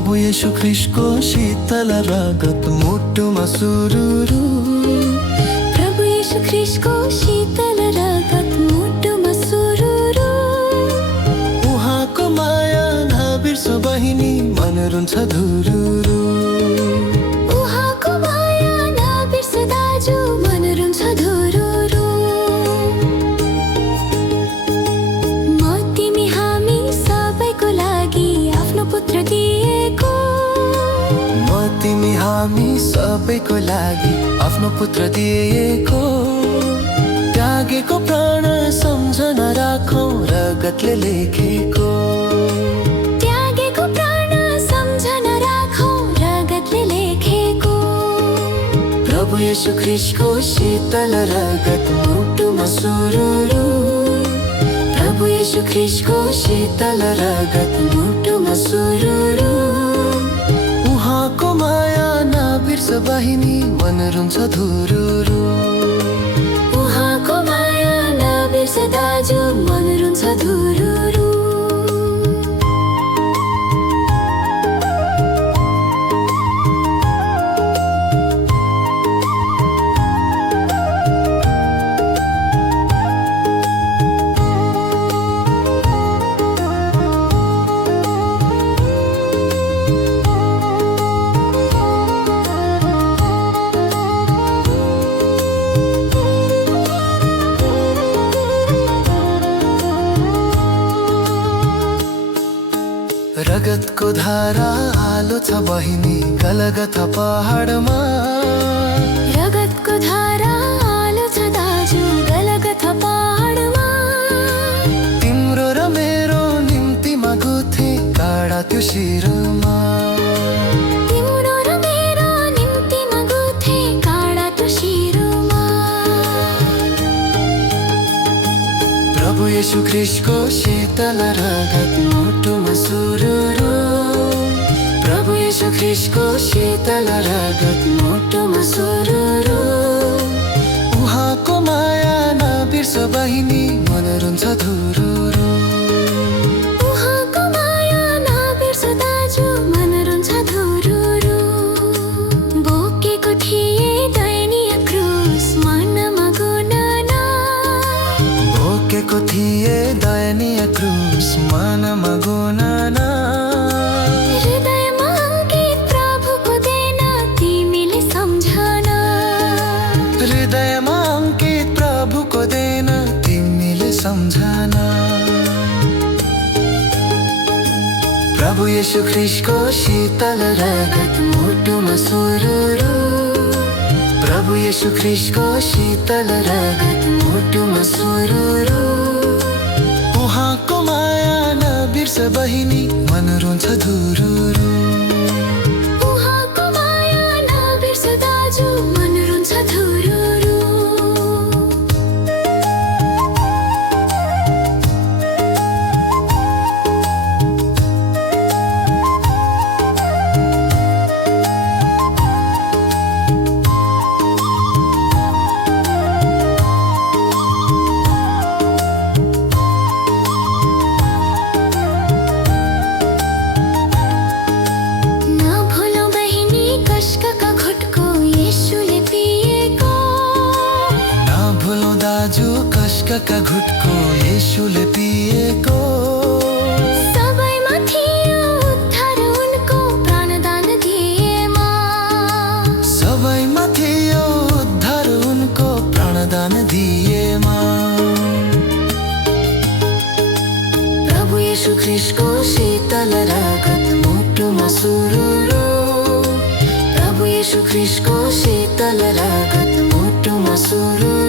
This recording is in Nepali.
प्रभु येशू ख्रिस्टको शीतल रगत मुटुमा सुरुरु। प्रभु येशू ख्रिस्टको शीतल रगत मुटुमा सुरुरु। उहाँको माया नबिर्सो बहिनी मन रुन्छ धुरुरु। उहाँको माया नबिर्सो दाजु मन रुन्छ धुरुरु। म तिमी हामी सबैको लागि आफ्नो पुत्र दिएको। म तिमी हामी सबैको लागि आफ्नो पुत्र दिएको। त्यागेको प्राण सम्झना राखौं रगतले लेखेको। त्यागेको प्राण सम्झना राखौं रगतले लेखेको। प्रभु येशू ख्रिस्टको शीतल रगत मुटुमा सुरुरु। प्रभु येशू ख्रिस्टको शीतल रगत मुटुमा सुरुरु। उहाँको माया नबिर्स बहिनी मन रुन्छ धुरुरु। उहाँको माया नबिर्स दाजु मन रुन्छ धुरुरु। रगतको धारा आलो छ बहिनी गलगथा पहाडमा। रगतको धारा आलो छ दाजु गलगथा पहाडमा। तिम्रो र मेरो निम्तिमा गुथे काँडा त्यो शिरमा। तिम्रो र मेरो निम्तिमा गुथे काँडा त्यो शिरमा। प्रभु येशू ख्रिस्टको शीतल रगत मुटुमा सुरुरु। प्रभु येशू ख्रिस्टको शीतल रगत मुटुमा सुरुरु। उहाँको माया नबिर्स बहिनी मन रुन्छ धुरुरु। उहाँको माया नबिर्स दाजु मन रुन्छ धुरुरु। बोकेको थिए दैनीय क्रुस मनमा गुनाना। बोकेको थिए दयनीय क्रुस मनमा गुनाना। हृदयमा अङ्कित प्रभुको देन तिमीले सम्झना। हृदयमा अङ्कित प्रभुको देन तिमीले सम्झना। प्रभु येशू ख्रिस्टको शीतल रगत मुटुमा सुरुरु। प्रभु येशू ख्रिस्टको शीतल रगत मुटुमा सुरुरु। उहाँको माया नबिर्स बहिनी मन रुन्छ धुरुरु। उहाँको माया नबिर्स दाजु मन रुन्छ धुरुरु। नभुलौ बहिनी कष्टका घुटको येशूले पिएको। नभुलौ दाजु कष्टका घुटको येशूले पिएको। सबैमा थियो उद्धार उनको प्राणदान दिएमा। सबैमा थियो उद्धार उनको प्राणदान दिएमा। प्रभु येशू ख्रिस्टको शीतल रगत मुटुमा सुरुरु। प्रभु येशू ख्रिस्टको शीतल रगत मुटुमा सुरुरु।